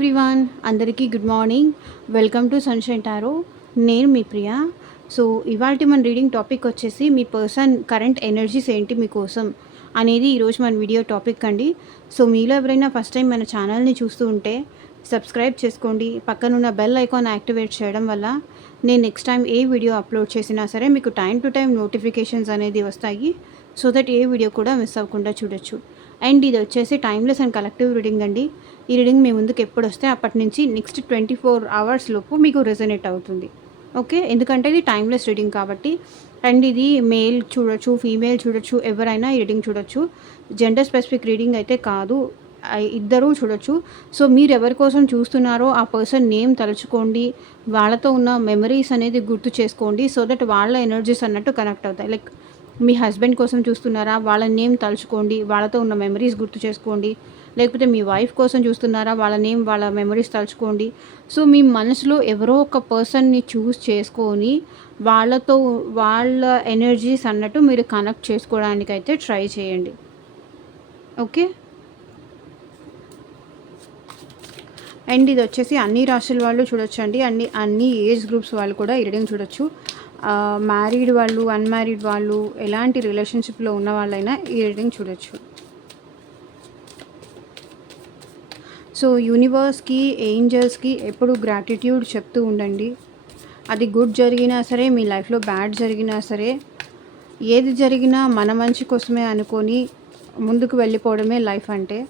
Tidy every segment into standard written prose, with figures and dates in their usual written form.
Everyone, అందరికీ good morning. Welcome to sunshine tarot. నేను మీ ప్రియ. So ఇవాల్టి మన రీడింగ్ టాపిక్ వచ్చేసి మీ పర్సన్ కరెంట్ ఎనర్జీస్ ఏంటి మీకోసం అనేది ఈరోజు మన వీడియో టాపిక్ అండి. సో మీలో ఎవరైనా ఫస్ట్ టైం మన ఛానల్ని చూస్తూ ఉంటే సబ్స్క్రైబ్ చేసుకోండి. పక్కనున్న బెల్ ఐకాన్ యాక్టివేట్ చేయడం వల్ల నేను నెక్స్ట్ టైం ఏ వీడియో అప్లోడ్ చేసినా సరే మీకు టైం టు టైం నోటిఫికేషన్స్ అనేది వస్తాయి. సో దట్ ఏ వీడియో కూడా మిస్ అవ్వకుండా చూడొచ్చు. అండ్ ఇది వచ్చేసి టైమ్లెస్ అండ్ కలెక్టివ్ రీడింగ్ అండి. ఈ రీడింగ్ మీ ముందుకు ఎప్పుడు వస్తే అప్పటి నుంచి నెక్స్ట్ 24 అవర్స్ లోపు మీకు రెజొనేట్ అవుతుంది. ఓకే, ఎందుకంటే ఇది టైమ్లెస్ రీడింగ్ కాబట్టి. అండ్ ఇది మేల్ చూడొచ్చు, ఫీమేల్ చూడొచ్చు, ఎవరైనా ఈ రీడింగ్ చూడొచ్చు. జెండర్ స్పెసిఫిక్ రీడింగ్ అయితే కాదు, ఇద్దరూ చూడొచ్చు. సో మీరు ఎవరి కోసం చూస్తున్నారో ఆ పర్సన్ నేమ్ తలుచుకోండి, వాళ్ళతో ఉన్న మెమరీస్ అనేది గుర్తు చేసుకోండి. సో దట్ వాళ్ళ ఎనర్జీస్ అన్నట్టు కనెక్ట్ అవుతాయి. లైక్ మీ హస్బెండ్ కోసం చూస్తున్నారా, వాళ్ళ నేమ్ తలుచుకోండి, వాళ్ళతో ఉన్న మెమరీస్ గుర్తు చేసుకోండి. లేకపోతే మీ వైఫ్ కోసం చూస్తున్నారా, వాళ్ళ నేమ్, వాళ్ళ మెమరీస్ తలుచుకోండి. సో మీ మనసులో ఎవరో ఒక పర్సన్ని చూస్ చేసుకొని వాళ్ళతో వాళ్ళ ఎనర్జీస్ అన్నట్టు మీరు కనెక్ట్ చేసుకోవడానికైతే ట్రై చేయండి. ఓకే, అండ్ ఇది వచ్చేసి అన్ని రాశుల వాళ్ళు చూడొచ్చండి. అన్ని ఏజ్ గ్రూప్స్ వాళ్ళు కూడా ఈ రీడింగ్ చూడొచ్చు. మ్యారీడ్ వాళ్ళు, అన్మ్యారీడ్ వాళ్ళు, ఎలాంటి రిలేషన్షిప్లో ఉన్న వాళ్ళైనా ఈ రీడింగ్ చూడొచ్చు. సో యూనివర్స్కి, ఏంజల్స్కి ఎప్పుడు గ్రాటిట్యూడ్ చెప్తూ ఉండండి. అది గుడ్ జరిగినా సరే, మీ లైఫ్లో బ్యాడ్ జరిగినా సరే, ఏది జరిగినా మన మంచి కోసమే అనుకొని ముందుకు వెళ్ళిపోవడమే లైఫ్ అంటే.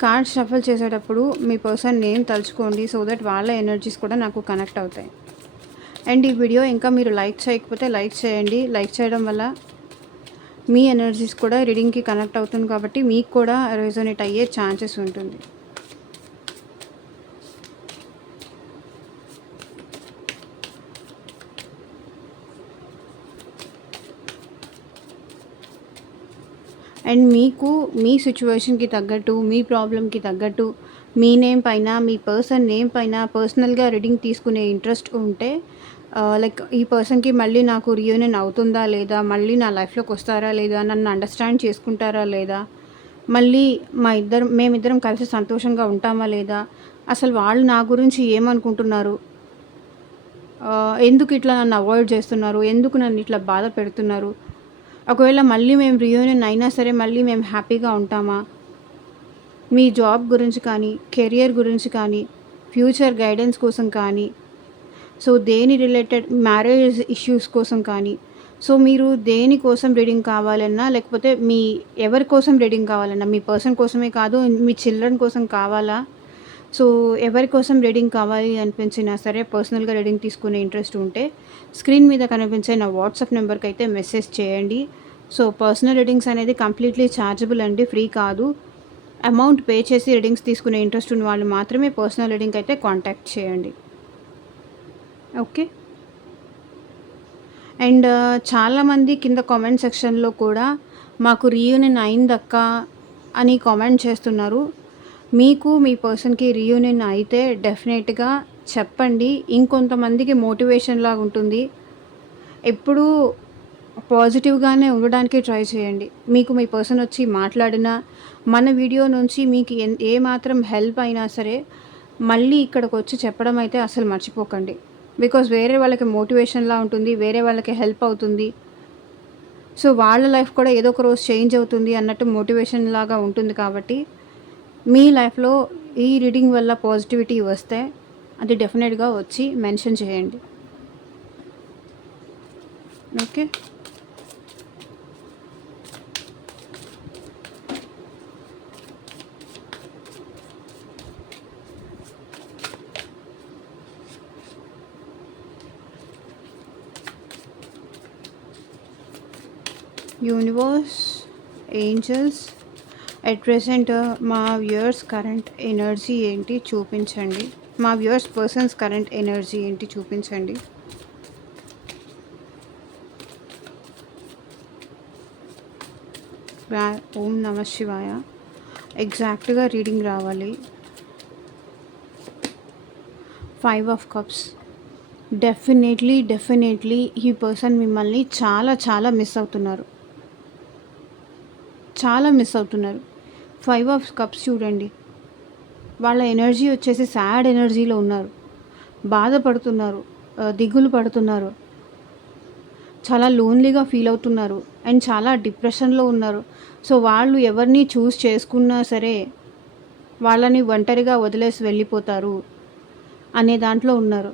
కార్డ్ షఫల్ చేసేటప్పుడు మీ పర్సన్ నేమ్ తలుచుకోండి. సో దట్ వాళ్ళ ఎనర్జీస్ కూడా నాకు కనెక్ట్ అవుతాయి. అండ్ ఈ వీడియో ఇంకా మీరు లైక్ చేయకపోతే లైక్ చేయండి. లైక్ చేయడం వల్ల మీ ఎనర్జీస్ కూడా రీడింగ్కి కనెక్ట్ అవుతుంది కాబట్టి మీకు కూడా రెజొనేట్ అయ్యే ఛాన్సెస్ ఉంటుంది. అండ్ మీకు మీ సిచ్యువేషన్కి తగ్గట్టు, మీ ప్రాబ్లంకి తగ్గట్టు మీ నేమ్ పైన, మీ పర్సన్ నేమ్ పైన పర్సనల్గా రీడింగ్ తీసుకునే ఇంట్రెస్ట్ ఉంటే, లైక్ ఈ పర్సన్కి మళ్ళీ నాకు రియూనియన్ అవుతుందా లేదా, మళ్ళీ నా లైఫ్లోకి వస్తారా లేదా, నన్ను అండర్స్టాండ్ చేసుకుంటారా లేదా, మళ్ళీ మేమిద్దరం కలిసి సంతోషంగా ఉంటామా లేదా, అసలు వాళ్ళు నా గురించి ఏమనుకుంటున్నారు, ఎందుకు ఇట్లా నన్ను అవాయిడ్ చేస్తున్నారు, ఎందుకు నన్ను ఇట్లా బాధ పెడుతున్నారు, ఒకవేళ మళ్ళీ మేము రియూనియన్ అయినా సరే మళ్ళీ మేము హ్యాపీగా ఉంటామా, మీ జాబ్ గురించి కానీ, కెరియర్ గురించి కానీ, ఫ్యూచర్ గైడెన్స్ కోసం కానీ, సో దేని రిలేటెడ్ మ్యారేజ్ ఇష్యూస్ కోసం కానీ, సో మీరు దేనికోసం రీడింగ్ కావాలన్నా, లేకపోతే మీ ఎవరి కోసం రీడింగ్ కావాలన్నా, మీ పర్సన్ కోసమే కాదు, మీ చిల్డ్రన్ కోసం కావాలా, సో ఎవరి కోసం రీడింగ్ కావాలి అనిపించినా సరే, పర్సనల్గా రీడింగ్ తీసుకునే ఇంట్రెస్ట్ ఉంటే స్క్రీన్ మీద కనిపించే నా వాట్సాప్ నెంబర్కి అయితే మెసేజ్ చేయండి. సో పర్సనల్ రీడింగ్స్ అనేది కంప్లీట్లీ ఛార్జబుల్ అండి, ఫ్రీ కాదు. అమౌంట్ పే చేసి రీడింగ్స్ తీసుకునే ఇంట్రెస్ట్ ఉన్న వాళ్ళు మాత్రమే పర్సనల్ రీడింగ్ అయితే కాంటాక్ట్ చేయండి. ఓకే, అండ్ చాలామంది కింద కామెంట్ సెక్షన్లో కూడా మాకు రీయూనియన్ అయిందక్క అని కామెంట్ చేస్తున్నారు. మీకు మీ పర్సన్కి రీయూనియన్ అయితే డెఫినెట్గా చెప్పండి, ఇంకొంతమందికి మోటివేషన్ లాగా ఉంటుంది. ఎప్పుడూ పాజిటివ్గానే ఉండడానికి ట్రై చేయండి. మీకు మీ పర్సన్ వచ్చి మాట్లాడినా, మన వీడియో నుంచి మీకు ఏ మాత్రం హెల్ప్ అయినా సరే మళ్ళీ ఇక్కడికి వచ్చి చెప్పడం అయితే అసలు మర్చిపోకండి. బికాజ్ వేరే వాళ్ళకి మోటివేషన్లా ఉంటుంది, వేరే వాళ్ళకి హెల్ప్ అవుతుంది. సో వాళ్ళ లైఫ్ కూడా ఏదో ఒక రోజు చేంజ్ అవుతుంది అన్నట్టు మోటివేషన్ లాగా ఉంటుంది. కాబట్టి మీ లైఫ్లో ఈ రీడింగ్ వల్ల పాజిటివిటీ వస్తే అది డెఫినెట్గా వచ్చి మెన్షన్ చేయండి. Okay, universe, angels, at present మా వ్యూయర్స్ కరెంట్ ఎనర్జీ ఏంటి చూపించండి. మా వ్యూయర్స్ పర్సన్స్ కరెంట్ ఎనర్జీ ఏంటి చూపించండి. ఓం నమ శివాయ. ఎగ్జాక్ట్గా రీడింగ్ రావాలి. 5 ఆఫ్ కప్స్, డెఫినెట్లీ ఈ పర్సన్ మిమ్మల్ని చాలా చాలా మిస్ అవుతున్నారు. చాలా మిస్ అవుతున్నారు. 5 ఆఫ్ కప్స్ చూడండి. వాళ్ళ ఎనర్జీ వచ్చేసి సాడ్ ఎనర్జీలో ఉన్నారు. బాధపడుతున్నారు. దిగులు పడుతున్నారు. చాలా లోన్లీగా ఫీల్ అవుతున్నారు. అండ్ చాలా డిప్రెషన్‌లో ఉన్నారు. సో, వాళ్ళు ఎవరిని చూజ్ చేసుకున్నా సరే, వాళ్ళని ఒంటరిగా వదిలేసి వెళ్ళిపోతారు అనే దాంట్లో ఉన్నారు.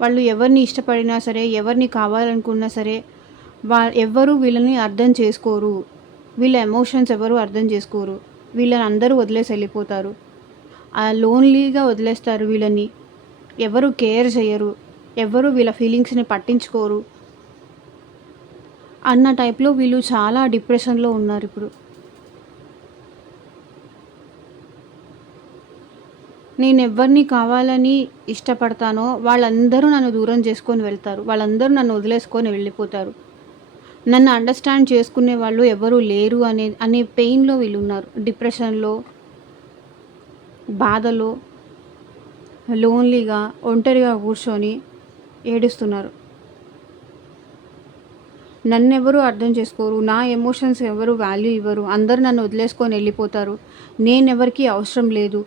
వాళ్ళు ఎవరిని ఇష్టపడినా సరే, ఎవరిని కావాలనుకున్నా సరే, ఎవ్వరు వీళ్ళని అర్థం చేసుకోరు. వీళ్ళ ఎమోషన్స్ ఎవరు అర్థం చేసుకోరు. వీళ్ళని అందరూ వదిలేసి వెళ్ళిపోతారు. లోన్లీగా వదిలేస్తారు వీళ్ళని. ఎవరు కేర్ చెయ్యరు. ఎవ్వరు వీళ్ళ ఫీలింగ్స్‌ని పట్టించుకోరు. అన్న టైప్‌లో వీళ్ళు చాలా డిప్రెషన్‌లో ఉన్నారిప్పుడు. నేనెవ్వరిని కావాలని ఇష్టపడతానో వాళ్ళందరూ నన్ను దూరం చేసుకొని వెళ్తారు. వాళ్ళందరూ నన్ను వదిలేసుకొని వెళ్ళిపోతారు. నన్ను అండర్‌స్టాండ్ చేసుకునే వాళ్ళు ఎవరు లేరు అనే పెయిన్‌లో వీళ్ళున్నారు. డిప్రెషన్‌లో, బాధలో, లోన్లీగా, ఒంటరిగా కూర్చొని ఏడుస్తున్నారు. నన్నెవరు అర్థం చేసుకోరు. నా ఎమోషన్స్ ఎవరు వాల్యూ ఇవ్వరు. అందరూ నన్ను వదిలేసుకొని వెళ్ళిపోతారు. నేనెవరికీ అవసరం లేదు.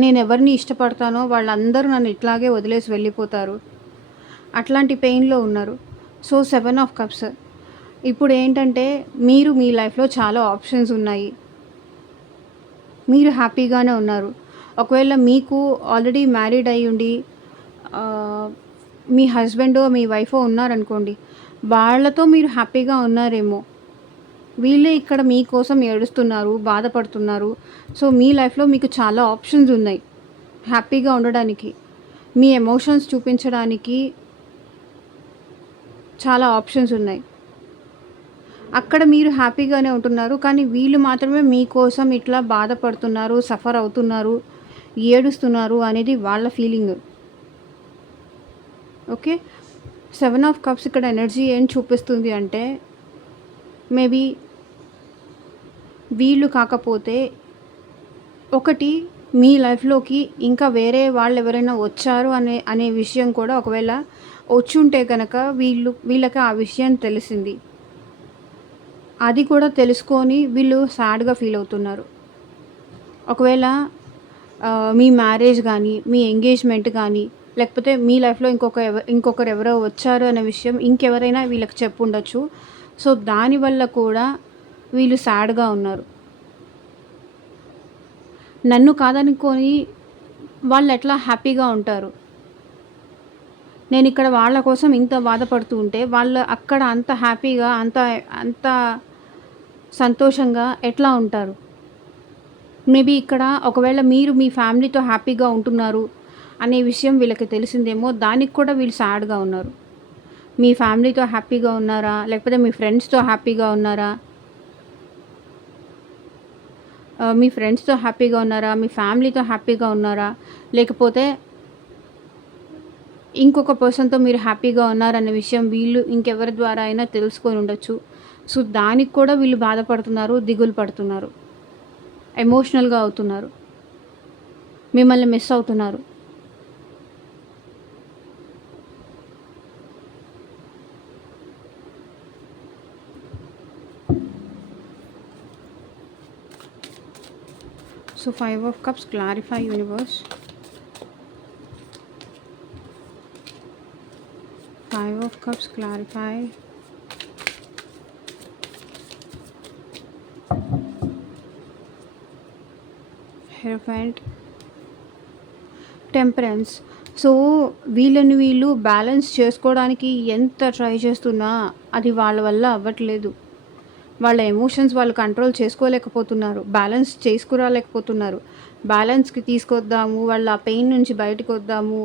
నేనెవరిని ఇష్టపడతానో వాళ్ళందరూ నన్ను ఇట్లాగే వదిలేసి వెళ్ళిపోతారు. అట్లాంటి పెయిన్‌లో ఉన్నారు. So, 7 of cups. ఇప్పుడేంటంటే మీరు మీ లైఫ్‌లో చాలా ఆప్షన్స్ ఉన్నాయి. మీరు హ్యాపీగానే ఉన్నారు. ఒకవేళ మీకు ఆల్రెడీ మ్యారీడ్ అయ్యుండి మీ హస్బెండో, మీ వైఫో ఉన్నారనుకోండి. వాళ్ళతో మీరు హ్యాపీగా ఉన్నారేమో. వీళ్ళే ఇక్కడ మీకోసం ఏడుస్తున్నారు, బాధపడుతున్నారు. సో, మీ లైఫ్‌లో మీకు చాలా ఆప్షన్స్ ఉన్నాయి హ్యాపీగా ఉండడానికి. మీ ఎమోషన్స్ చూపించడానికి చాలా ఆప్షన్స్ ఉన్నాయి. అక్కడ మీరు హ్యాపీగానే ఉంటున్నారు. కానీ వీళ్ళు మాత్రమే మీకోసం ఇట్లా బాధపడుతున్నారు, సఫర్ అవుతున్నారు, ఏడుస్తున్నారు అనేది వాళ్ళ ఫీలింగ్. ఓకే. 7 ఆఫ్ కప్స్ ఇక్కడ ఎనర్జీ ఏం చూపిస్తుంది అంటే, మేబీ వీళ్ళు కాకపోతే ఒకటి మీ లైఫ్‌లోకి ఇంకా వేరే వాళ్ళెవరైనా వచ్చారు అనే విషయం కూడా ఒకవేళ వచ్చుంటే గనక వీళ్ళకి ఆ విషయం తెలిసింది. అది కూడా తెలుసుకొని వీళ్ళు సాడ్‌గా ఫీల్ అవుతున్నారు. ఒకవేళ మీ మ్యారేజ్ గానీ, మీ ఎంగేజ్‌మెంట్ గానీ, లేకపోతే మీ లైఫ్‌లో ఇంకొకరెవరో వచ్చారు అనే విషయం ఇంకెవరైనా వీళ్ళకి చెప్పుండొచ్చు. సో, దానివల్ల కూడా వీళ్ళు సాడ్‌గా ఉన్నారు. నన్ను కాదనుకోని వాళ్ళెట్లా హ్యాపీగా ఉంటారు? నేనిక్కడ వాళ్ళ కోసం ఇంత బాధపడుతూ ఉంటే, వాళ్ళు అక్కడ అంత హ్యాపీగా, అంత సంతోషంగా ఎట్లా ఉంటారు? మేబీ ఇక్కడ ఒకవేళ మీరు మీ ఫ్యామిలీతో హ్యాపీగా ఉంటున్నారు అనే విషయం వీళ్ళకి తెలిసిందేమో, దానికి కూడా వీళ్ళు సాడ్‌గా ఉన్నారు. మీ ఫ్యామిలీతో హ్యాపీగా ఉన్నారా? లేకపోతే మీ ఫ్రెండ్స్‌తో హ్యాపీగా ఉన్నారా? మీ ఫ్రెండ్స్‌తో హ్యాపీగా ఉన్నారా? మీ ఫ్యామిలీతో హ్యాపీగా ఉన్నారా? లేకపోతే ఇంకొక పర్సన్‌తో మీరు హ్యాపీగా ఉన్నారన్న విషయం వీళ్ళు ఇంకెవరి ద్వారా అయినా తెలుసుకొని ఉండొచ్చు. సో, దానికి కూడా వీళ్ళు బాధపడుతున్నారు, దిగులు పడుతున్నారు. ఎమోషనల్‌గా అవుతున్నారు. మిమ్మల్ని మిస్ అవుతున్నారు. So 5 of Cups, clarify universe. 5 of Cups, clarify. Hierophant. Temperance. So, వీళ్ళు బ్యాలెన్స్ చేసుకోవడానికి ఎంత ట్రై చేస్తున్నా అది వాళ్ళ వల్ల అవ్వట్లేదు. వాళ్ళ ఎమోషన్స్ వాళ్ళు కంట్రోల్ చేసుకోలేకపోతున్నారు. బ్యాలెన్స్ చేసుకురాలేకపోతున్నారు. బ్యాలెన్స్‌కి తీసుకొద్దాము, వాళ్ళ ఆ పెయిన్ నుంచి బయటకొద్దాము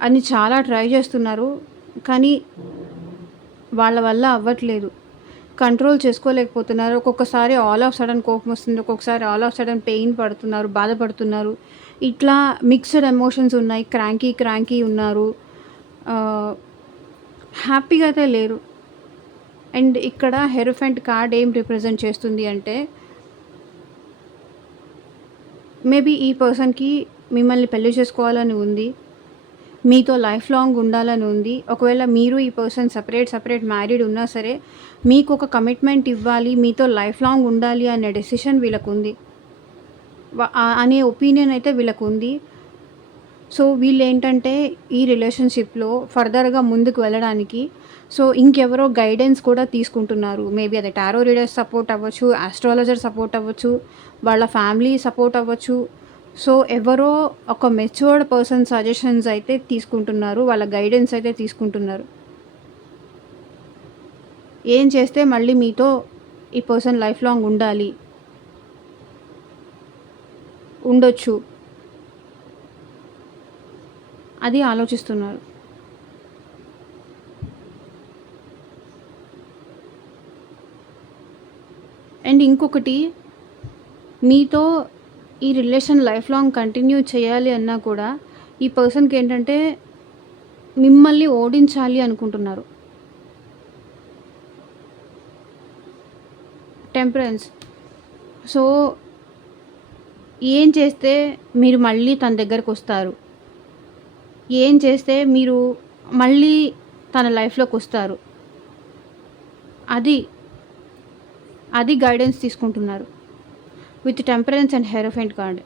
అని చాలా ట్రై చేస్తున్నారు. కానీ వాళ్ళ వల్ల అవ్వట్లేదు. కంట్రోల్ చేసుకోలేకపోతున్నారు. ఒక్కొక్కసారి ఆల్ ఆఫ్ సడెన్ కోపమొస్తుంది. ఒక్కొక్కసారి ఆల్ ఆఫ్ సడెన్ పెయిన్ పడుతున్నారు, బాధపడుతున్నారు. ఇట్లా మిక్స్డ్ ఎమోషన్స్ ఉన్నాయి. క్రాంకీ ఉన్నారు. హ్యాపీగా అయితే లేరు. అండ్ ఇక్కడ హెరోఫెంట్ కార్డ్ ఏం రిప్రజెంట్ చేస్తుంది అంటే, మేబీ ఈ పర్సన్‌కి మిమ్మల్ని పెళ్లి చేసుకోవాలని ఉంది. మీతో లైఫ్ లాంగ్ ఉండాలని ఉంది. ఒకవేళ మీరు ఈ పర్సన్ సెపరేట్ మ్యారీడ్ ఉన్నా సరే, మీకొక కమిట్మెంట్ ఇవ్వాలి, మీతో లైఫ్ లాంగ్ ఉండాలి అనే డెసిషన్ వీళ్ళకుంది. అనే ఒపీనియన్ అయితే వీళ్ళకుంది. సో, వీళ్ళేంటంటే ఈ రిలేషన్‌షిప్‌లో ఫర్దర్‌గా ముందుకు వెళ్ళడానికి ఇంకెవరో గైడెన్స్ కూడా తీసుకుంటున్నారు. మేబీ అది టారో రీడర్ సపోర్ట్ అవ్వచ్చు, ఆస్ట్రాలజర్ సపోర్ట్ అవ్వచ్చు, వాళ్ళ ఫ్యామిలీ సపోర్ట్ అవ్వచ్చు. ఎవరో ఒక మెచ్యూర్డ్ పర్సన్ సజెషన్స్ అయితే తీసుకుంటున్నారు. వాళ్ళ గైడెన్స్ అయితే తీసుకుంటున్నారు. ఏం చేస్తే మళ్ళీ మీతో ఈ పర్సన్ లైఫ్ లాంగ్ ఉండొచ్చు అది ఆలోచిస్తున్నారు. అండ్ ఇంకొకటి, మీతో ఈ రిలేషన్ లైఫ్ లాంగ్ కంటిన్యూ చేయాలి అన్నా కూడా ఈ పర్సన్‌కి ఏంటంటే మిమ్మల్ని ఓడించాలి అనుకుంటున్నారు. టెంపరెన్స్. సో, ఏం చేస్తే మీరు మళ్ళీ తన దగ్గరకొస్తారు? ఏం చేస్తే మీరు మళ్ళీ తన లైఫ్‌లోకొస్తారు? అది గైడెన్స్ తీసుకుంటున్నారు. With temperance and hierophant card.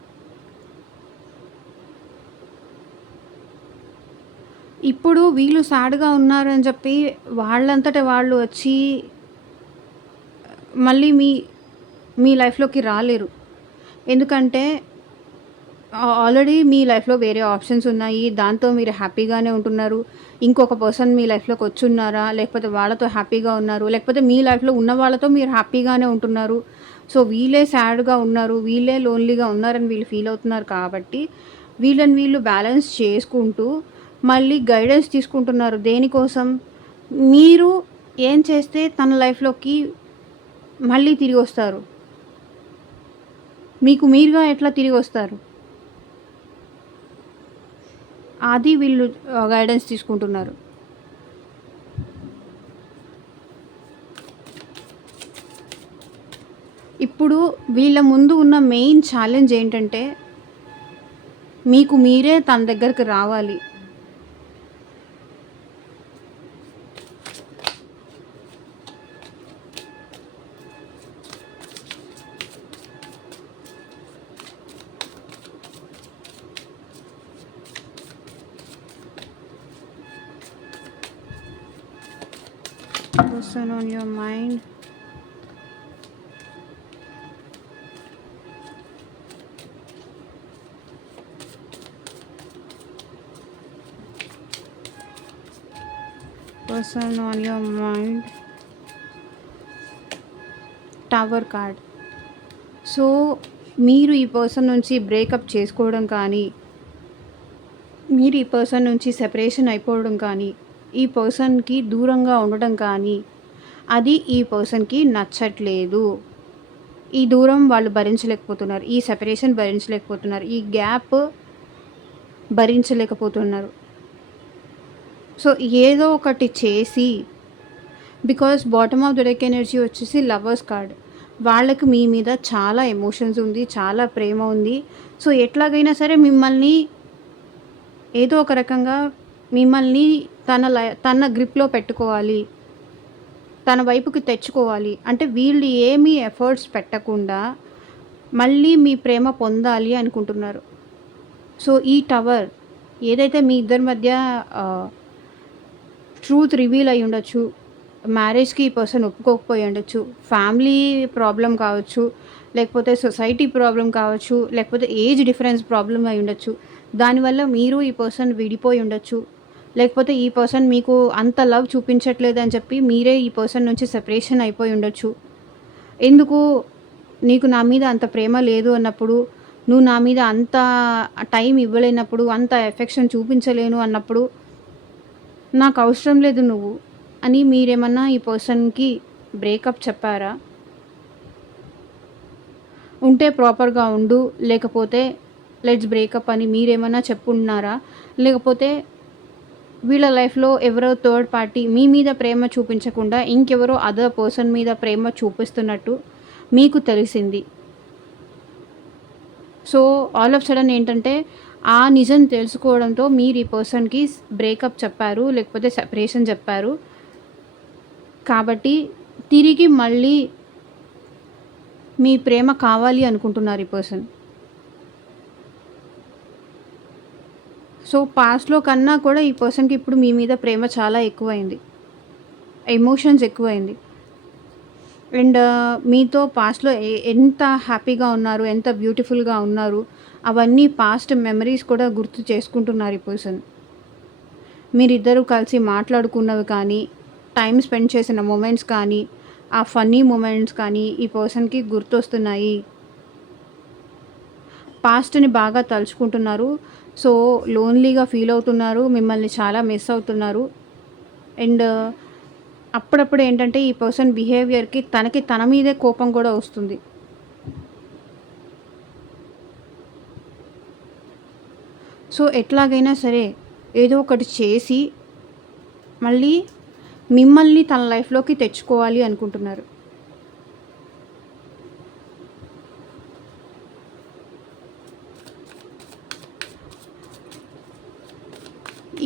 ఇప్పుడు వీళ్ళు సాడ్‌గా ఉన్నారని చెప్పి వాళ్ళంతట వాళ్ళు వచ్చి మళ్ళీ మీ లైఫ్‌లోకి రాలేరు. ఎందుకంటే ఆల్రెడీ మీ లైఫ్‌లో వేరే ఆప్షన్స్ ఉన్నాయి. దాంతో మీరు హ్యాపీగానే ఉంటున్నారు. ఇంకొక పర్సన్ మీ లైఫ్‌లోకి వచ్చున్నారా? లేకపోతే వాళ్ళతో హ్యాపీగా ఉన్నారు. లేకపోతే మీ లైఫ్‌లో ఉన్న వాళ్ళతో మీరు హ్యాపీగానే ఉంటున్నారు. వీళ్ళే సాడ్‌గా ఉన్నారు. వీళ్ళే లోన్లీగా ఉన్నారని వీళ్ళు ఫీల్ అవుతున్నారు కాబట్టి వీళ్ళని వీళ్ళు బ్యాలెన్స్ చేసుకుంటూ మళ్ళీ గైడెన్స్ తీసుకుంటున్నారు. దేనికోసం? మీరు ఏం చేస్తే తన లైఫ్‌లోకి మళ్ళీ తిరిగొస్తారు? మీకు మీరుగా ఎట్లా తిరిగొస్తారు? అది వీళ్ళు గైడెన్స్ తీసుకుంటున్నారు. ఇప్పుడు వీళ్ళ ముందు ఉన్న మెయిన్ ఛాలెంజ్ ఏంటంటే మీకు మీరే తన దగ్గరికి రావాలి. Person on your mind. Person on your mind. Tower card. So, మీరు ఈ పర్సన్ నుంచి బ్రేకప్ చేసుకోవడం కానీ, మీరు ఈ పర్సన్ నుంచి సెపరేషన్ అయిపోవడం కానీ, ఈ పర్సన్‌కి దూరంగా ఉండడం కానీ, అది ఈ పర్సన్‌కి నచ్చట్లేదు. ఈ దూరం వాళ్ళు భరించలేకపోతున్నారు. ఈ సెపరేషన్ భరించలేకపోతున్నారు. ఈ గ్యాప్ భరించలేకపోతున్నారు. ఏదో ఒకటి చేసి, because bottom of the deck energy వచ్చేసి లవర్స్ కార్డ్. వాళ్ళకి మీ మీద చాలా ఎమోషన్స్ ఉంది. చాలా ప్రేమ ఉంది. ఎట్లాగైనా సరే మిమ్మల్ని ఏదో ఒక రకంగా మిమ్మల్ని తన గ్రిప్‌లో పెట్టుకోవాలి. తన వైపుకి తెచ్చుకోవాలి. అంటే వీళ్ళు ఏమీ ఎఫర్ట్స్ పెట్టకుండా మళ్ళీ మీ ప్రేమ పొందాలి అనుకుంటున్నారు. ఈ టవర్ ఏదైతే మీ ఇద్దరి మధ్య ట్రూత్ రివీల్ అయ్యి ఉండొచ్చు. మ్యారేజ్‌కి ఈ పర్సన్ ఒప్పుకోకపోయి ఉండొచ్చు. ఫ్యామిలీ ప్రాబ్లమ్ కావచ్చు, లేకపోతే సొసైటీ ప్రాబ్లమ్ కావచ్చు, లేకపోతే ఏజ్ డిఫరెన్స్ ప్రాబ్లమ్ అయి ఉండొచ్చు. దానివల్ల మీరు ఈ పర్సన్ విడిపోయి ఉండొచ్చు. లేకపోతే ఈ పర్సన్ మీకు అంత లవ్ చూపించట్లేదని చెప్పి మీరే ఈ పర్సన్ నుంచి సెపరేషన్ అయిపోయి ఉండొచ్చు. ఎందుకు? నీకు నా మీద అంత ప్రేమ లేదు అన్నప్పుడు, నువ్వు నా మీద అంత టైం ఇవ్వలేనప్పుడు, అంత ఎఫెక్షన్ చూపించలేను అన్నప్పుడు, నాకు అవసరం లేదు నువ్వు అని మీరేమన్నా ఈ పర్సన్‌కి బ్రేకప్ చెప్పారా? ఉంటే ప్రాపర్‌గా ఉండు, లేకపోతే లెట్స్ బ్రేకప్ అని మీరేమన్నా చెప్పున్నారా? లేకపోతే వీళ్ళ లైఫ్‌లో ఎవరో థర్డ్ పార్టీ మీ మీద ప్రేమ చూపించకుండా ఇంకెవరో అదర్ పర్సన్ మీద ప్రేమ చూపిస్తున్నట్టు మీకు తెలిసింది. సో, ఆల్ ఆఫ్ సడన్ ఏంటంటే, ఆ నిజం తెలుసుకోవడంతో మీరు ఈ పర్సన్‌కి బ్రేకప్ చెప్పారు. లేకపోతే సెపరేషన్ చెప్పారు. కాబట్టి తిరిగి మళ్ళీ మీ ప్రేమ కావాలి అనుకుంటున్నారు ఈ పర్సన్. సో, పాస్ట్‌లో కన్నా కూడా ఈ పర్సన్‌కి ఇప్పుడు మీ మీద ప్రేమ చాలా ఎక్కువైంది. ఎమోషన్స్ ఎక్కువైంది. అండ్ మీతో పాస్ట్‌లో ఎంత హ్యాపీగా ఉన్నారు, ఎంత బ్యూటిఫుల్‌గా ఉన్నారు, అవన్నీ పాస్ట్ మెమరీస్ కూడా గుర్తు చేసుకుంటున్నారు ఈ పర్సన్. మీరిద్దరూ కలిసి మాట్లాడుకున్నవి కానీ, టైమ్ స్పెండ్ చేసిన మొమెంట్స్ కానీ, ఆ ఫన్నీ మొమెంట్స్ కానీ ఈ పర్సన్‌కి గుర్తొస్తున్నాయి. పాస్ట్‌ని బాగా తలుచుకుంటున్నారు. సో, లోన్‌లీగా ఫీల్ అవుతున్నారు. మిమ్మల్ని చాలా మిస్ అవుతున్నారు. అండ్ అప్పుడప్పుడు ఏంటంటే ఈ పర్సన్ బిహేవియర్‌కి తనకి తన మీదే కోపం కూడా వస్తుంది. సో, ఎట్లాగైనా సరే ఏదో ఒకటి చేసి మళ్ళీ మిమ్మల్ని తన లైఫ్‌లోకి తెచ్చుకోవాలి అనుకుంటున్నారు.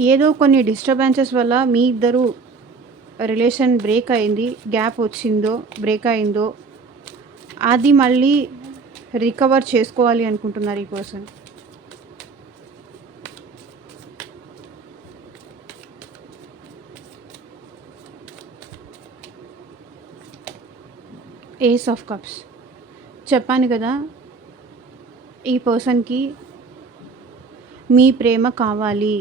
ఏదో కొన్ని డిస్టర్బెన్సెస్ వల్ల మీ ఇద్దరు రిలేషన్ బ్రేక్ అయింది. గ్యాప్ వచ్చిందో, బ్రేక్ అయిందో అది మళ్ళీ రికవర్ చేసుకోవాలి అనుకుంటున్నారు ఈ పర్సన్. Ace of cups. చెప్పాను కదా! ఈ పర్సన్‌కి మీ ప్రేమ కావాలి.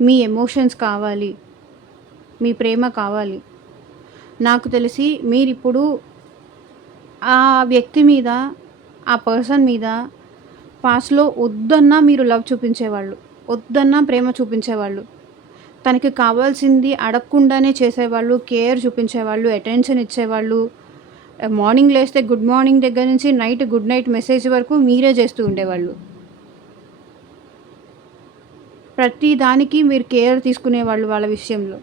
మీ ఎమోషన్స్ కావాలి. మీ ప్రేమ కావాలి. నాకు తెలిసి మీరిప్పుడు ఆ వ్యక్తి మీద, ఆ పర్సన్ మీద పాస్ట్‌లో వద్దన్నా మీరు లవ్ చూపించేవాళ్ళు. వద్దన్నా ప్రేమ చూపించేవాళ్ళు. తనకి కావాల్సింది అడగకుండానే చేసేవాళ్ళు. కేర్ చూపించేవాళ్ళు. అటెన్షన్ ఇచ్చేవాళ్ళు. మార్నింగ్ లేస్తే గుడ్ మార్నింగ్ దగ్గర నుంచి నైట్ గుడ్ నైట్ మెసేజ్ వరకు మీరే చేస్తూ ఉండేవాళ్ళు. ప్రతి దానికి మీరు కేర్ తీసుకునేవాళ్ళు వాళ్ళ విషయంలో.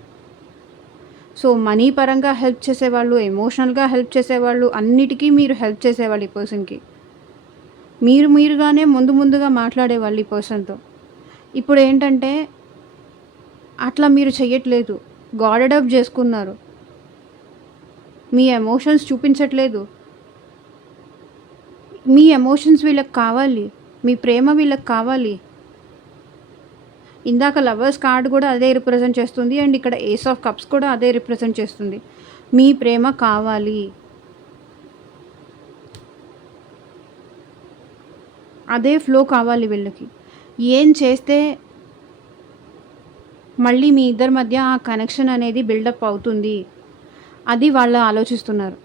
సో, మనీ పరంగా హెల్ప్ చేసేవాళ్ళు, ఎమోషనల్‌గా హెల్ప్ చేసేవాళ్ళు, అన్నిటికీ మీరు హెల్ప్ చేసేవాళ్ళు ఈ పర్సన్‌కి. మీరుగానే ముందుగా మాట్లాడేవాళ్ళు ఈ పర్సన్‌తో. ఇప్పుడేంటంటే అట్లా మీరు చెయ్యట్లేదు. గాడెడ్ అప్ జేసుకున్నారు. మీ ఎమోషన్స్ చూపించట్లేదు. మీ ఎమోషన్స్ వీళ్ళకి కావాలి. మీ ప్రేమ వీళ్ళకి కావాలి. ఇందాక లవర్స్ కార్డ్ కూడా అదే రిప్రజెంట్ చేస్తుంది. అండ్ ఇక్కడ ఏస్ ఆఫ్ కప్స్ కూడా అదే రిప్రజెంట్ చేస్తుంది. మీ ప్రేమ కావాలి. అదే ఫ్లో కావాలి వీళ్ళకి. ఏం చేస్తే మళ్ళీ మీ ఇద్దరి మధ్య ఆ కనెక్షన్ అనేది బిల్డప్ అవుతుంది. అది వాళ్ళు ఆలోచిస్తున్నారు.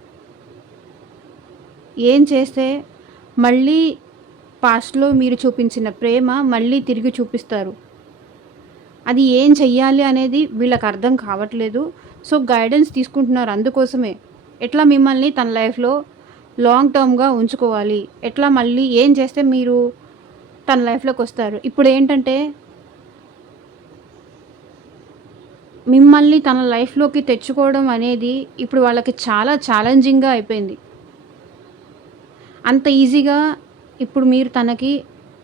ఏం చేస్తే మళ్ళీ పాస్ట్‌లో మీరు చూపించిన ప్రేమ మళ్ళీ తిరిగి చూపిస్తారు. అది ఏం చెయ్యాలి అనేది వీళ్ళకి అర్థం కావట్లేదు. సో, గైడెన్స్ తీసుకుంటున్నారు అందుకోసమే. ఎట్లా మిమ్మల్ని తన లైఫ్‌లో లాంగ్ టర్మ్‌గా ఉంచుకోవాలి. ఎట్లా మళ్ళీ ఏం చేస్తే మీరు తన లైఫ్‌లోకొస్తారు. ఇప్పుడేంటంటే మిమ్మల్ని తన లైఫ్‌లోకి తెచ్చుకోవడం అనేది ఇప్పుడు వాళ్ళకి చాలా ఛాలెంజింగ్‌గా అయిపోయింది. అంత ఈజీగా ఇప్పుడు మీరు తనకి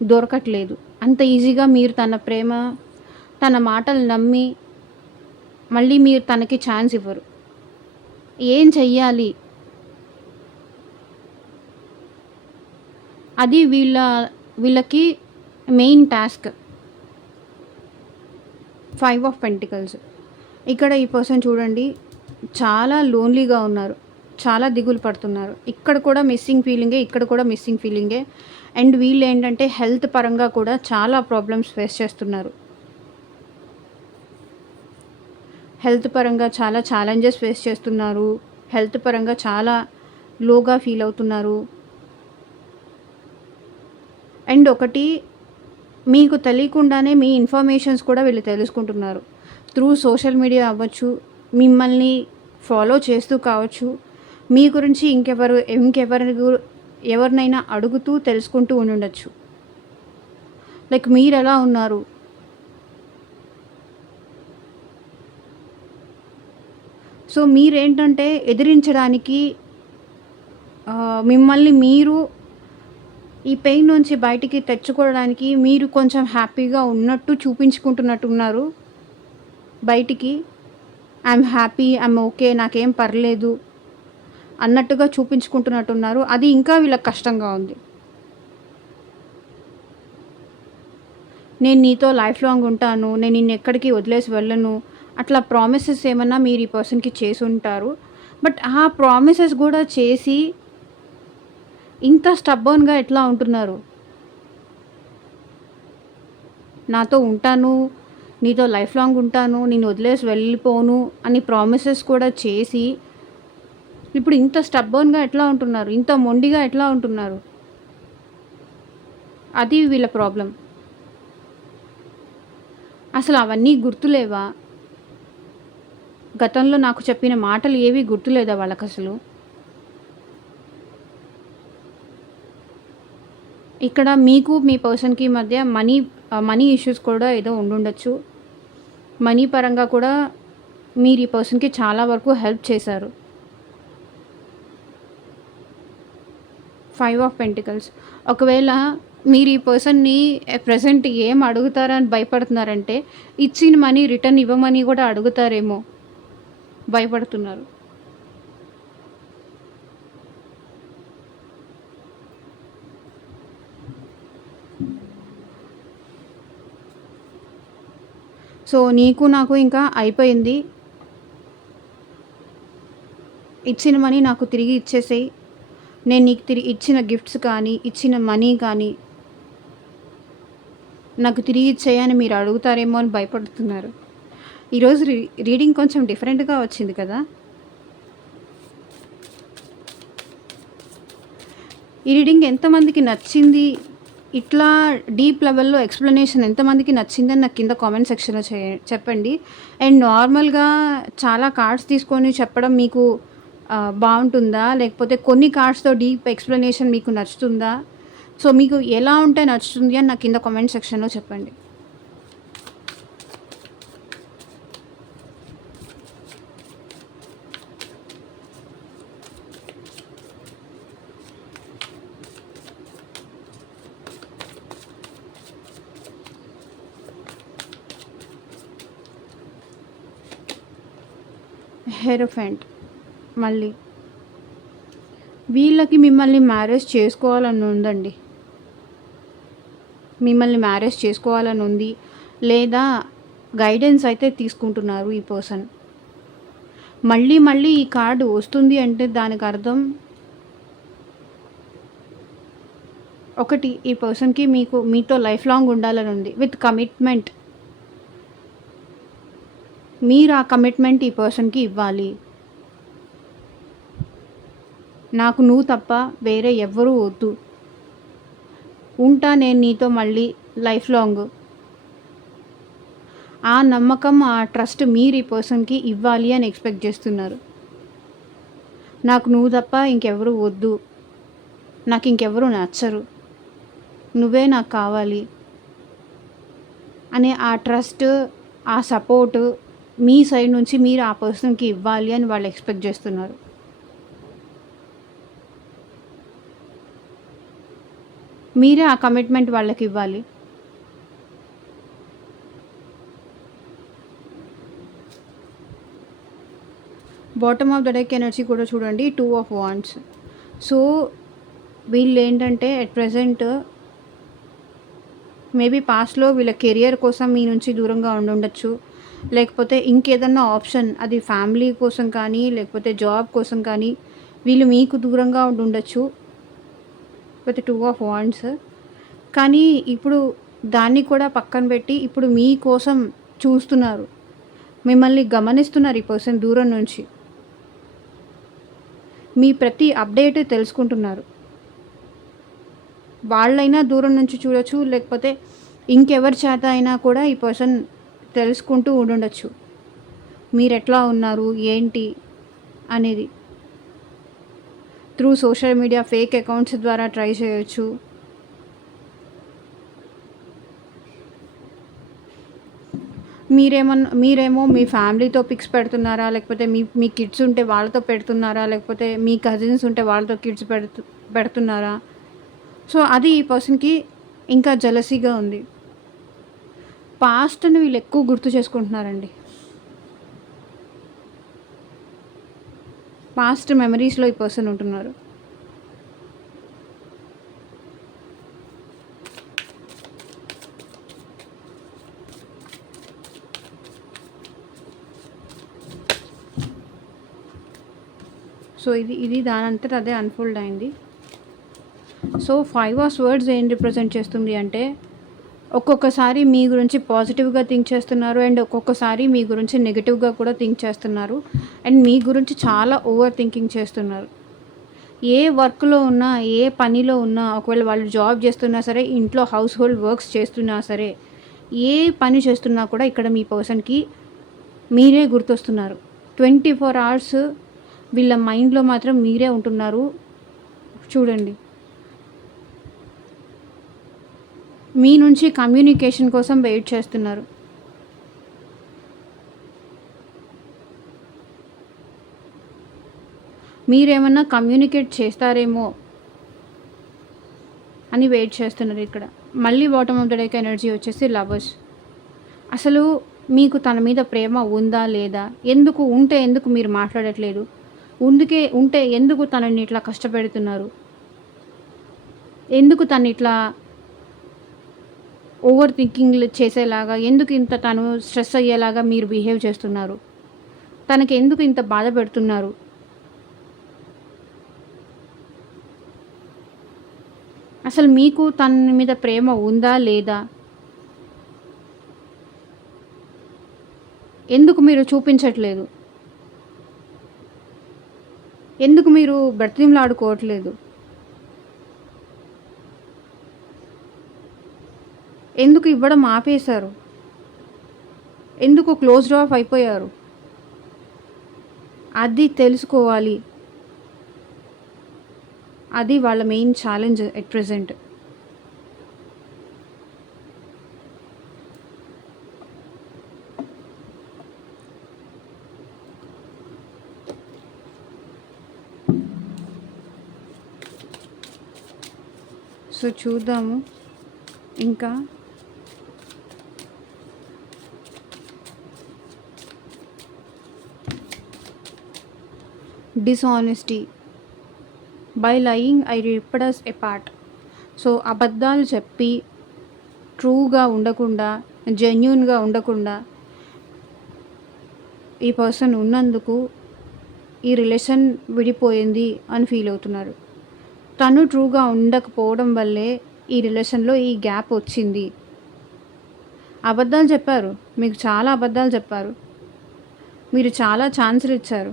దొరకట్లేదు. అంత ఈజీగా మీరు తన ప్రేమ, తన మాటలు నమ్మి మళ్ళీ మీరు తనకి ఛాన్స్ ఇవ్వరు. ఏం చెయ్యాలి? అది వీళ్ళకి మెయిన్ టాస్క్. 5 of pentacles. ఇక్కడ ఈ పర్సన్ చూడండి చాలా లోన్లీగా ఉన్నారు. చాలా దిగులు పడుతున్నారు. ఇక్కడ కూడా మిస్సింగ్ ఫీలింగే, ఇక్కడ కూడా మిస్సింగ్ ఫీలింగే. అండ్ వీళ్ళేంటంటే హెల్త్ పరంగా కూడా చాలా ప్రాబ్లమ్స్ ఫేస్ చేస్తున్నారు. హెల్త్ పరంగా చాలా ఛాలెంజెస్ ఫేస్ చేస్తున్నారు. హెల్త్ పరంగా చాలా లోగా ఫీల్ అవుతున్నారు. అండ్ ఒకటి మీకు తెలియకుండానే మీ ఇన్ఫర్మేషన్స్ కూడా వీళ్ళు తెలుసుకుంటున్నారు. త్రూ సోషల్ మీడియా అవ్వచ్చు, మిమ్మల్ని ఫాలో చేస్తూ కావచ్చు, మీ గురించి ఎవరినైనా అడుగుతూ తెలుసుకుంటూ ఉండుండొచ్చు. లైక్ మీరెలా ఉన్నారు? సో, మీరేంటంటే ఎదిరించడానికి మిమ్మల్ని మీరు ఈ పెయిన్ నుంచి బయటికి తెచ్చుకోవడానికి మీరు కొంచెం హ్యాపీగా ఉన్నట్టు చూపించుకుంటున్నట్టున్నారు బయటికి. ఐఎమ్ హ్యాపీ, ఐఎమ్ ఓకే, నాకేం పర్లేదు అన్నట్టుగా చూపించుకుంటున్నట్టున్నారు. అది ఇంకా వీళ్ళకి కష్టంగా ఉంది. నేను నీతో లైఫ్ లాంగ్ ఉంటాను, నేను నిన్నెక్కడికి వదిలేసి వెళ్ళను, అట్లా ప్రామిసెస్ ఏమన్నా మీరు ఈ పర్సన్‌కి చేసుంటారు. బట్ ఆ ప్రామిసెస్ గూడా చేసి ఇంత స్టబ్బర్న్‌గా ఎట్లా ఉంటున్నారు? నాతో ఉంటాను, నీతో లైఫ్ లాంగ్ ఉంటాను, నిన్ను వదిలేసి వెళ్ళిపోను అని ప్రామిసెస్ కూడా చేసి, ఇప్పుడు ఇంత స్టబ్బర్న్‌గా ఎట్లా ఉంటున్నారు? ఇంత మొండిగా ఎట్లా ఉంటున్నారు? అది వీళ్ళ ప్రాబ్లమ్. అసలు అవన్నీ గుర్తులేవా? గతంలో నాకు చెప్పిన మాటలు ఏవి గుర్తులేదా వాళ్ళకసలు? ఇక్కడ మీకు మీ పర్సన్‌కి మధ్య మనీ ఇష్యూస్ కూడా ఏదో ఉండుండొచ్చు. మనీ పరంగా కూడా మీరు ఈ పర్సన్‌కి చాలా వరకు హెల్ప్ చేశారు. 5 ఆఫ్ పెంటికల్స్. ఒకవేళ మీరు ఈ పర్సన్‌ని ప్రెజెంట్ ఏం అడుగుతారా అని భయపడుతున్నారంటే, ఇచ్చిన మనీ రిటర్న్ ఇవ్వమని కూడా అడుగుతారేమో భయపడుతున్నారు. సో, నీకు నాకు ఇంకా అయిపోయింది. ఇచ్చిన మనీ నాకు తిరిగి ఇచ్చేసేయి. నేను నీకు తిరిగి ఇచ్చిన గిఫ్ట్స్ కానీ, ఇచ్చిన మనీ కానీ నాకు తిరిగి ఇచ్చేయి అని మీరు అడుగుతారేమో అని భయపడుతున్నారు. ఈరోజు రీడింగ్ కొంచెం డిఫరెంట్‌గా వచ్చింది కదా! ఈ రీడింగ్ ఎంతమందికి నచ్చింది? ఇట్లా డీప్ లెవెల్‌లో ఎక్స్‌ప్లనేషన్ ఎంతమందికి నచ్చిందని నాకు కింద కామెంట్ సెక్షన్‌లో చెప్పండి. అండ్ నార్మల్‌గా చాలా కార్డ్స్ తీసుకొని చెప్పడం మీకు బావుంటుందా? లేకపోతే కొన్ని కార్డ్స్‌తో డీప్ ఎక్స్‌ప్లనేషన్ మీకు నచ్చుతుందా? సో, మీకు ఎలా ఉంటే నచ్చుతుంది అని నాకు కింద కామెంట్ సెక్షన్‌లో చెప్పండి. హెరోఫెంట్ మళ్ళీ వీళ్ళకి మిమ్మల్ని మ్యారేజ్ చేసుకోవాలని ఉందండి. మిమ్మల్ని మ్యారేజ్ చేసుకోవాలని ఉంది, లేదా గైడెన్స్ అయితే తీసుకుంటున్నారు ఈ పర్సన్. మళ్ళీ మళ్ళీ ఈ కార్డు వస్తుంది అంటే దానికి అర్థం ఒకటి, ఈ పర్సన్‌కి మీతో లైఫ్ లాంగ్ ఉండాలని ఉంది విత్ కమిట్మెంట్. మీరు ఆ కమిట్మెంట్ ఈ పర్సన్‌కి ఇవ్వాలి. నాకు నువ్వు తప్ప వేరే ఎవ్వరూ వద్దు, ఉంటా నేను నీతో మళ్ళీ లైఫ్ లాంగ్. ఆ నమ్మకం, ఆ ట్రస్ట్ మీరు ఈ పర్సన్‌కి ఇవ్వాలి అని ఎక్స్పెక్ట్ చేస్తున్నారు. నాకు నువ్వు తప్ప ఇంకెవరు వద్దు, నాకు ఇంకెవరు నచ్చరు, నువ్వే నాకు కావాలి అనే ఆ ట్రస్ట్, ఆ సపోర్ట్ మీ సైడ్ నుంచి మీరు ఆ పర్సన్‌కి ఇవ్వాలి అని వాళ్ళు ఎక్స్పెక్ట్ చేస్తున్నారు. మీరే ఆ కమిట్మెంట్ వాళ్ళకి ఇవ్వాలి. Bottom of the deck energy కూడా చూడండి, 2 ఆఫ్ వాండ్స్. సో, వీళ్ళు ఏంటంటే అట్ ప్రెజెంట్ మేబీ పాస్ట్‌లో వీళ్ళ కెరియర్ కోసం మీ నుంచి దూరంగా ఉండుండొచ్చు. లేకపోతే ఇంకేదన్నా ఆప్షన్, అది ఫ్యామిలీ కోసం కానీ, లేకపోతే జాబ్ కోసం కానీ వీళ్ళు మీకు దూరంగా ఉండుండొచ్చు విత్ 2 ఆఫ్ వాండ్స్. కానీ ఇప్పుడు దాన్ని కూడా పక్కన పెట్టి ఇప్పుడు మీ కోసం చూస్తున్నారు. మిమ్మల్ని గమనిస్తున్నారు ఈ పర్సన్ దూరం నుంచి. మీ ప్రతి అప్డేట్ తెలుసుకుంటున్నారు. వాళ్ళైనా దూరం నుంచి చూడొచ్చు, లేకపోతే ఇంకెవరి చేత అయినా కూడా ఈ పర్సన్ తెలుసుకుంటూ ఉండుండొచ్చు మీరెట్లా ఉన్నారు, ఏంటి అనేది. Through social media fake accounts ద్వారా ట్రై చేయొచ్చు. మీరేమో మీ ఫ్యామిలీతో పిక్స్ పెడుతున్నారా, లేకపోతే మీ కిడ్స్ ఉంటే వాళ్ళతో పెడుతున్నారా, లేకపోతే మీ కజిన్స్ ఉంటే వాళ్ళతో కిడ్స్ పెడుతున్నారా, సో అది ఈ పర్సన్‌కి ఇంకా జెలసీగా ఉంది. పాస్ట్‌ని వీళ్ళు ఎక్కువ గుర్తు చేసుకుంటున్నారండి. పాస్ట్ మెమరీస్‌లో ఈ పర్సన్ ఉంటున్నారు. సో ఇది దానంతట అదే అన్‌ఫోల్డ్ అయింది. సో 5 ఆఫ్ స్వర్డ్స్ ఏం రిప్రజెంట్ చేస్తుంది అంటే, ఒక్కొక్కసారి మీ గురించి పాజిటివ్‌గా థింక్ చేస్తున్నారు అండ్ ఒక్కొక్కసారి మీ గురించి నెగెటివ్‌గా కూడా థింక్ చేస్తున్నారు. అండ్ మీ గురించి చాలా ఓవర్ థింకింగ్ చేస్తున్నారు. ఏ వర్క్‌లో ఉన్నా, ఏ పనిలో ఉన్నా, ఒకవేళ వాళ్ళు జాబ్ చేస్తున్నా సరే, ఇంట్లో హౌస్ హోల్డ్ వర్క్స్ చేస్తున్నా సరే, ఏ పని చేస్తున్నా కూడా ఇక్కడ మీ పర్సన్‌కి మీరే గుర్తొస్తున్నారు. 24 అవర్స్ వీళ్ళ మైండ్‌లో మాత్రం మీరే ఉంటున్నారు. చూడండి. మీ నుంచి కమ్యూనికేషన్ కోసం వెయిట్ చేస్తున్నారు. మీరేమన్నా కమ్యూనికేట్ చేస్తారేమో అని వెయిట్ చేస్తున్నారు ఇక్కడ. మళ్ళీ bottom of the deck energy వచ్చేసి లవర్స్. అసలు మీకు తన మీద ప్రేమ ఉందా లేదా? ఎందుకు మీరు మాట్లాడట్లేదు? ఉంటే ఎందుకు తనని ఇట్లా కష్టపెడుతున్నారు? ఎందుకు తను ఇట్లా ఓవర్ థింకింగ్‌లు చేసేలాగా, ఎందుకు ఇంత తను స్ట్రెస్ అయ్యేలాగా మీరు బిహేవ్ చేస్తున్నారు? తనకి ఎందుకు ఇంత బాధ పెడుతున్నారు? అసలు మీకు తన మీద ప్రేమ ఉందా లేదా? ఎందుకు మీరు చూపించట్లేదు? ఎందుకు మీరు బ్రతిమలాడుకోవట్లేదు? ఎందుకు ఇవ్వడం ఆపేశారు? ఎందుకు క్లోజ్డ్ ఆఫ్ అయిపోయారు? అది తెలుసుకోవాలి. అది వాళ్ళ main challenge at present. So చూద్దాము ఇంకా. Dishonesty. By lying I ripped us apart. So అబద్ధాలు చెప్పి ట్రూగా ఉండకుండా, జెన్యూన్గా ఉండకుండా ఈ పర్సన్ ఉన్నందుకు ఈ రిలేషన్ విడిపోయింది అని ఫీల్ అవుతున్నారు. తను ట్రూగా ఉండకపోవడం వల్లే ఈ రిలేషన్లో ఈ గ్యాప్ వచ్చింది. అబద్ధాలు చెప్పారు, మీకు చాలా అబద్ధాలు చెప్పారు, మీరు చాలా ఛాన్సులు ఇచ్చారు.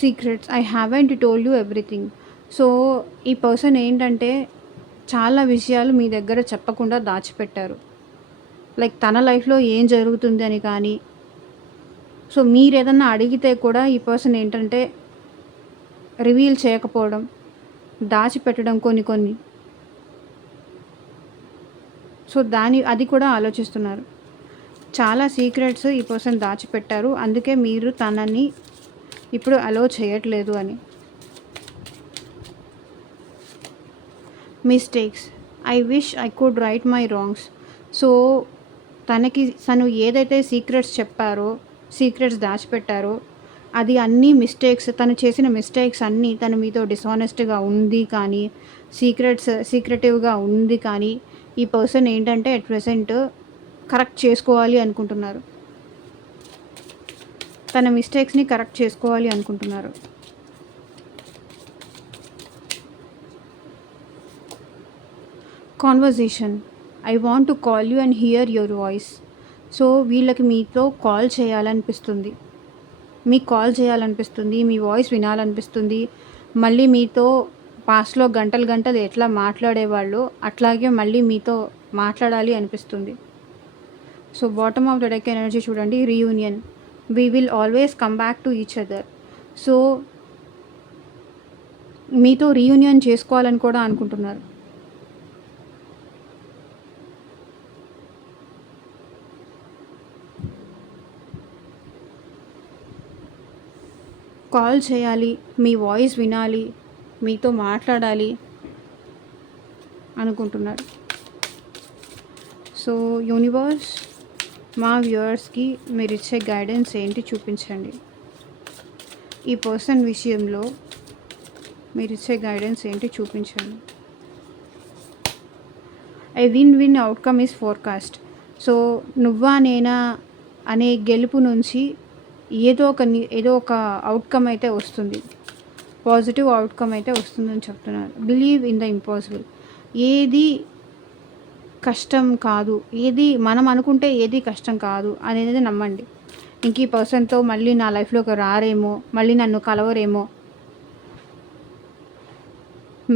Secrets. I haven't told you everything. So ఈ పర్సన్ ఏంటంటే చాలా విషయాలు మీ దగ్గర చెప్పకుండా దాచిపెట్టారు. లైక్ తన లైఫ్లో ఏం జరుగుతుంది అని కానీ, సో మీరు ఏదన్నా అడిగితే కూడా ఈ పర్సన్ ఏంటంటే రివీల్ చేయకపోవడం, దాచిపెట్టడం కొన్ని. సో అది కూడా ఆలోచిస్తున్నారు. చాలా సీక్రెట్స్ ఈ పర్సన్ దాచిపెట్టారు, అందుకే మీరు తనని ఇప్పుడు అలో చేయట్లేదు అని. Mistakes. I wish I could right my wrongs. So తను ఏదైతే సీక్రెట్స్ దాచిపెట్టారో అది అన్నీ మిస్టేక్స్. తను చేసిన మిస్టేక్స్ అన్నీ, తను మీతో డిసానెస్ట్గా ఉంది కానీ, సీక్రెటివ్గా ఉంది కానీ, ఈ పర్సన్ ఏంటంటే అట్ ప్రెసెంట్ కరెక్ట్ చేసుకోవాలి అనుకుంటున్నారు. తన మిస్టేక్స్ని కరెక్ట్ చేసుకోవాలి అనుకుంటున్నారు. Conversation. I want to call you and here your voice. So వీళ్ళకి మీతో కాల్ చేయాలనిపిస్తుంది, మీకు కాల్ చేయాలనిపిస్తుంది, మీ వాయిస్ వినాలనిపిస్తుంది. మళ్ళీ మీతో పాస్ట్లో గంటలు ఎట్లా మాట్లాడేవాళ్ళు అట్లాగే మళ్ళీ మీతో మాట్లాడాలి అనిపిస్తుంది. So bottom of the deck energy చూడండి, reunion. We will always come back to each other. So మీతో రీయూనియన్ చేసుకోవాలని కూడా అనుకుంటున్నారు. కాల్ చేయాలి, మీ వాయిస్ వినాలి, మీతో మాట్లాడాలి అనుకుంటున్నారు. సో యూనివర్స్, మా వ్యూవర్స్కి మీరు ఇచ్చే గైడెన్స్ ఏంటి చూపించండి. ఈ పర్సన్ విషయంలో మీరు ఇచ్చే గైడెన్స్ ఏంటి చూపించండి. A win win outcome is forecast. So నువ్వా నేనా అనే గెలుపు నుంచి ఏదో ఒక అవుట్కమ్ అయితే వస్తుంది, పాజిటివ్ అవుట్కమ్ అయితే వస్తుందని చెప్తున్నారు. Believe in the impossible. ఏది కష్టం కాదు, ఏది మనం అనుకుంటే ఏది కష్టం కాదు అనేది నమ్మండి. ఇంక ఈ పర్సన్తో మళ్ళీ నా లైఫ్లోకి రారేమో, మళ్ళీ నన్ను కలవరేమో,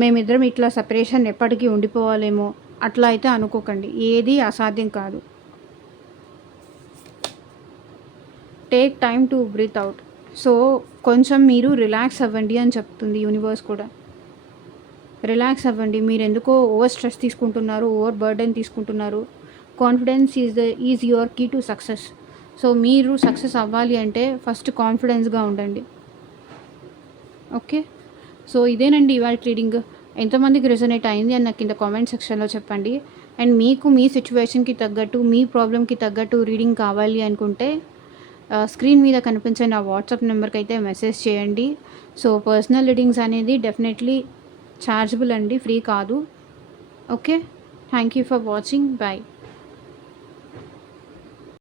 మేమిద్దరం ఇట్లా సెపరేషన్ ఎప్పటికీ ఉండిపోవాలేమో అట్లా అయితే అనుకోకండి. ఏది అసాధ్యం కాదు. Take time to breathe out. So కొంచెం మీరు రిలాక్స్ అవ్వండి అని చెప్తుంది యూనివర్స్ కూడా. రిలాక్స్ అవ్వండి. మీరు ఎందుకో ఓవర్ స్ట్రెస్ తీసుకుంటున్నారు, ఓవర్ బర్డెన్ తీసుకుంటున్నారు. Confidence is your key to success. So మీరు సక్సెస్ అవ్వాలి అంటే ఫస్ట్ కాన్ఫిడెన్స్గా ఉండండి. ఓకే, సో ఇదేనండి ఇవాళ రీడింగ్. ఎంతమందికి రెజొనేట్ అయింది అని నాకు కింద కామెంట్ సెక్షన్లో చెప్పండి. అండ్ మీకు మీ సిచ్యువేషన్కి తగ్గట్టు, మీ ప్రాబ్లమ్కి తగ్గట్టు రీడింగ్ కావాలి అనుకుంటే స్క్రీన్ మీద కనిపించే నా వాట్సాప్ నెంబర్కి అయితే మెసేజ్ చేయండి. సో పర్సనల్ రీడింగ్స్ అనేది డెఫినెట్లీ ఛార్జబుల్ అండి, ఫ్రీ కాదు. Okay, thank you for watching. Bye.